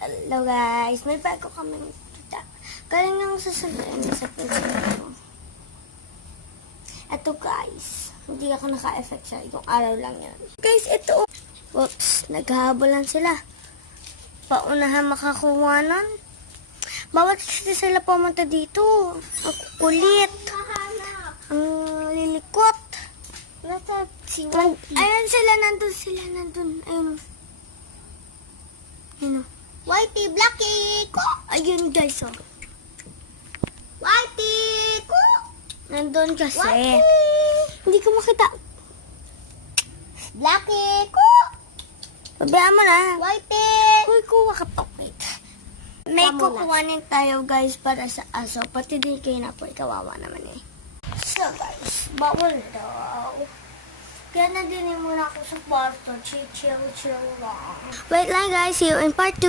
Hello guys, may bago kaming kita. Galing lang sa sandaan sa pinsan ko. Ito guys, hindi ako naka-effect sa yung araw lang yan. Guys, ito. Oops, naghahabolan sila. Paunahan makakuha nun. Bawat kasi sila pumunta dito. Ang kulit. Ang lilikot. Ayun sila, nandun. Ayun. Ayun. Whitey, Blackie, ko! Ayun guys, oh. Whitey, ko! Nandun kasi. Whitey! Hindi ko makita. Blackie, ko! Pabayaan mo na. Whitey! Uy, kuha ka to. Wait. May Kamulas. kukuhanin tayo guys para sa aso. Pati din kayo na po. Kawawa naman eh. So guys, bawal daw. Kaya nandinin muna ako sa kwarto. Chill lang. Wait lang guys. See you in part 2.